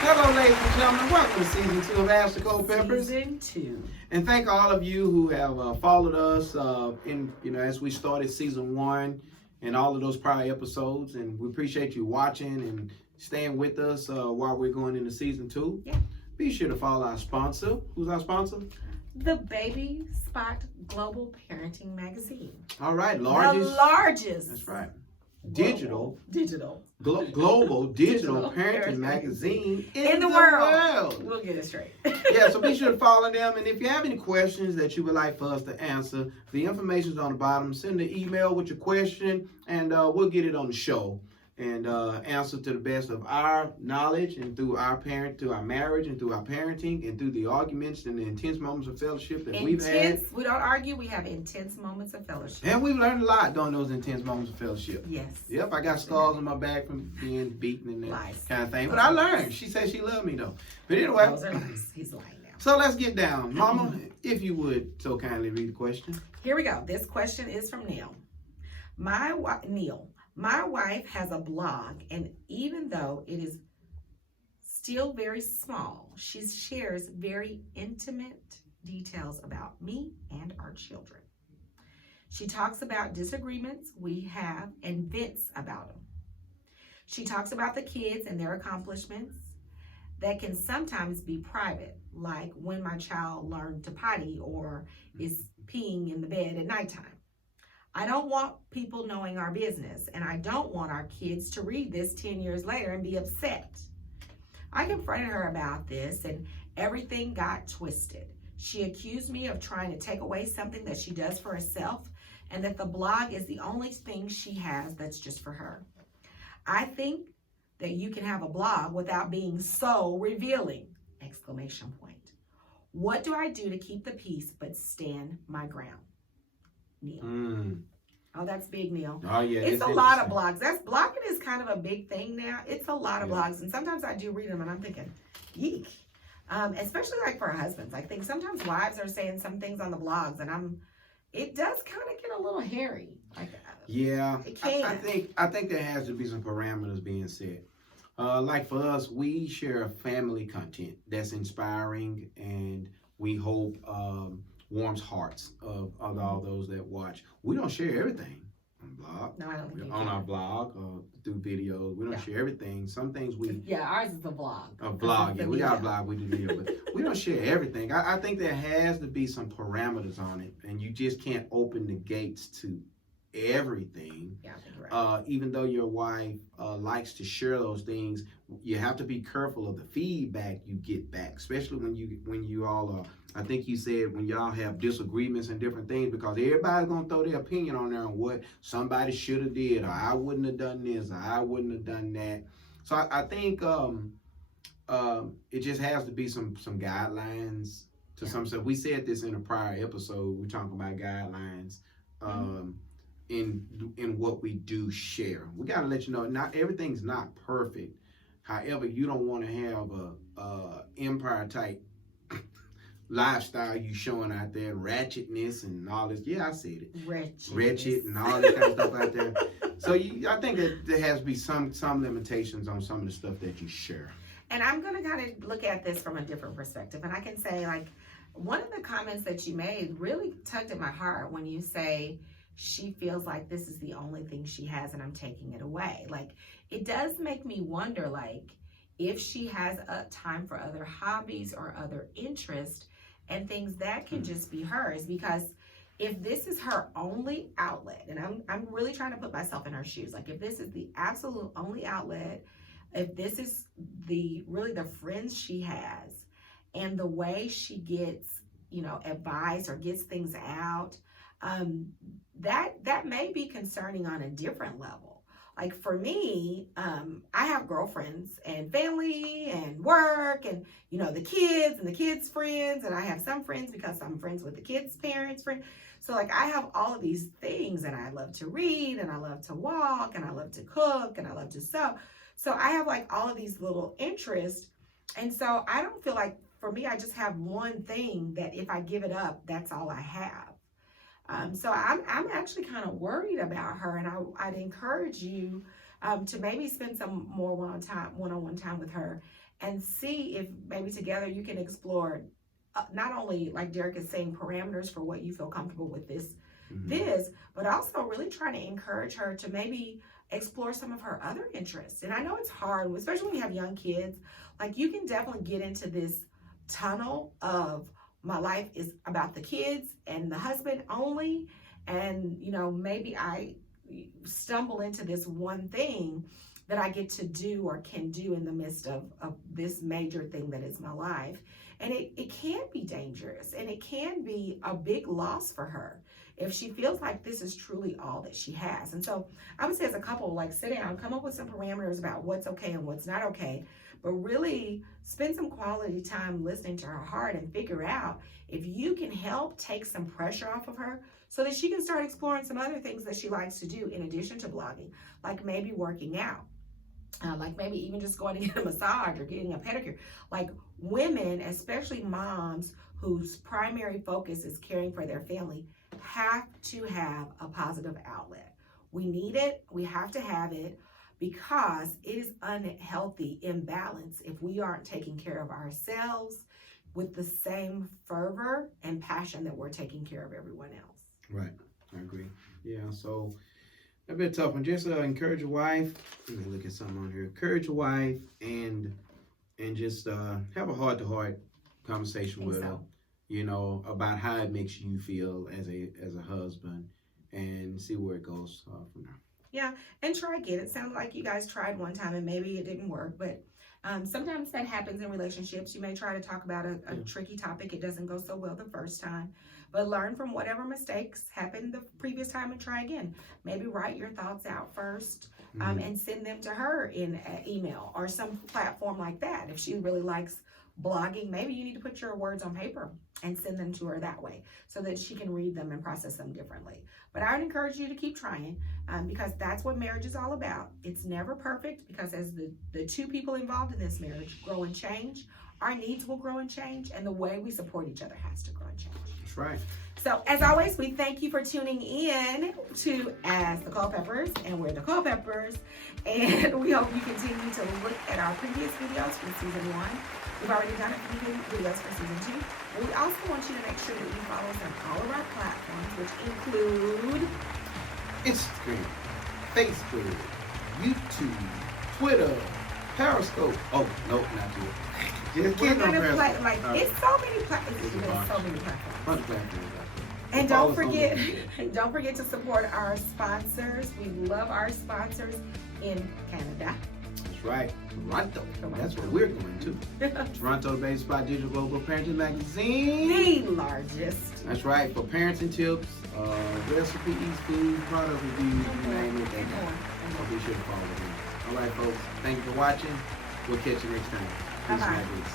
Hello, ladies and gentlemen. Welcome to season 2 of Ask the Culpeppers. Season 2. And thank all of you who have followed us as we started season 1 and all of those prior episodes. And we appreciate you watching and staying with us while we're going into season 2. Yeah. Be sure to follow our sponsor. Who's our sponsor? The Baby Spot Global Parenting Magazine. All right, The largest. That's right. Digital. Global digital parenting magazine in the world. We'll get it straight. Yeah, so be sure to follow them. And if you have any questions that you would like for us to answer, the information is on the bottom. Send an email with your question, and we'll get it on the show and answer to the best of our knowledge and through our marriage and through our parenting and through the arguments and the intense moments of fellowship that we've had. We don't argue. We have intense moments of fellowship. And we've learned a lot during those intense moments of fellowship. Yes. Yep, I got scars on my back from being beaten and that Lies. kind of thing. But I learned. She said she loved me though. But anyway. Those are lies. He's lying now. So let's get down. Mama, if you would so kindly read the question. Here we go. This question is from Neil. My wife has a blog, and even though it is still very small, she shares very intimate details about me and our children. She talks about disagreements we have and vents about them. She talks about the kids and their accomplishments that can sometimes be private, like when my child learned to potty or is peeing in the bed at nighttime. I don't want people knowing our business, and I don't want our kids to read this 10 years later and be upset. I confronted her about this, and everything got twisted. She accused me of trying to take away something that she does for herself, and that the blog is the only thing she has that's just for her. I think that you can have a blog without being so revealing! Exclamation point. What do I do to keep the peace but stand my ground? Neil. Oh, that's big, Neil. Oh, yeah. It's a lot of blogs. Blogging is kind of a big thing now. It's a lot of blogs, and sometimes I do read them, and I'm thinking, yeek. Especially like for husbands. I think sometimes wives are saying some things on the blogs, and it does kind of get a little hairy. Yeah, it can. I think there has to be some parameters being set. Like for us, we share family content that's inspiring, and we hope warms hearts of all those that watch. We don't share everything on blog. No, I don't think on our blog through videos. We don't share everything. Some things we ours is the vlog. A blog, yeah. We got a blog, we do video, but we don't share everything. I think there has to be some parameters on it, and you just can't open the gates to everything. Yeah, I think you're right. Even though your wife likes to share those things, you have to be careful of the feedback you get back, especially when you all are. I think you said when y'all have disagreements and different things, because everybody's gonna throw their opinion on there on what somebody should have did, or I wouldn't have done this, or I wouldn't have done that. So I think it just has to be some guidelines to some stuff. We said this in a prior episode. We're talking about guidelines. In what we do share. We got to let you know, not everything's not perfect. However, you don't want to have a empire type lifestyle you showing out there, ratchetness and all this. Yeah, I said it. Wretched and all that kind of stuff out there. So I think that there has to be some limitations on some of the stuff that you share. And I'm going to kind of look at this from a different perspective. And I can say, like, one of the comments that you made really tugged at my heart when you say, she feels like this is the only thing she has and I'm taking it away. Like, it does make me wonder, like, if she has a time for other hobbies or other interests and things that can just be hers. Because if this is her only outlet, and I'm really trying to put myself in her shoes, like if this is the absolute only outlet, if this is really the friends she has and the way she gets, advice or gets things out, that may be concerning on a different level. Like for me, I have girlfriends and family and work and, the kids and the kids' friends. And I have some friends because I'm friends with the kids' parents' friends. So like I have all of these things, and I love to read and I love to walk and I love to cook and I love to sew. So I have like all of these little interests. And so I don't feel like, for me, I just have one thing that if I give it up, that's all I have. So I'm actually kind of worried about her, and I'd encourage you to maybe spend some more one-on-one time with her, and see if maybe together you can explore not only, like Derek is saying, parameters for what you feel comfortable with this, but also really trying to encourage her to maybe explore some of her other interests. And I know it's hard, especially when you have young kids. Like, you can definitely get into this tunnel of, my life is about the kids and the husband only, and maybe I stumble into this one thing that I get to do or can do in the midst of this major thing that is my life. And it can be dangerous, and it can be a big loss for her if she feels like this is truly all that she has. And so I would say, as a couple, like, sit down, come up with some parameters about what's okay and what's not okay, but really spend some quality time listening to her heart and figure out if you can help take some pressure off of her so that she can start exploring some other things that she likes to do in addition to blogging, like maybe working out. Like maybe even just going to get a massage or getting a pedicure. Like, women, especially moms whose primary focus is caring for their family, have to have a positive outlet. We need it. We have to have it, because it is unhealthy imbalance if we aren't taking care of ourselves with the same fervor and passion that we're taking care of everyone else. Right. I agree. Yeah. So, a bit tough one. Just encourage your wife. Let me look at something on here. Encourage your wife and just have a heart-to-heart conversation with her. About how it makes you feel as a husband, and see where it goes from there. Yeah, and try again. It sounded like you guys tried one time and maybe it didn't work, but sometimes that happens in relationships. You may try to talk about a tricky topic. It doesn't go so well the first time, but learn from whatever mistakes happened the previous time and try again. Maybe write your thoughts out first and send them to her in an email or some platform like that. If she really likes blogging, maybe you need to put your words on paper and send them to her that way so that she can read them and process them differently. But I would encourage you to keep trying because that's what marriage is all about. It's never perfect, because as the two people involved in this marriage grow and change, our needs will grow and change, and the way we support each other has to grow and change. That's right. So, as always, we thank you for tuning in to As the Culpeppers, and we're the Culpeppers, and we hope you continue to look at our previous videos from season 1. We've already done a few videos for season 2. We also want you to make sure that you follow us on all of our platforms, which include Instagram, Facebook, YouTube, Twitter, Periscope. Oh, no, not Twitter. Just kidding on Periscope. It's so many platforms. Bunch of platforms. And don't forget to support our sponsors. We love our sponsors in Canada. That's right, Toronto. That's where we're going to. Toronto-based by Digital Global Parenting Magazine. The largest. That's right, for parenting tips, recipes, food, product reviews, you name it. So be sure to follow them. All right, folks. Thank you for watching. We'll catch you next time. Peace and happiness.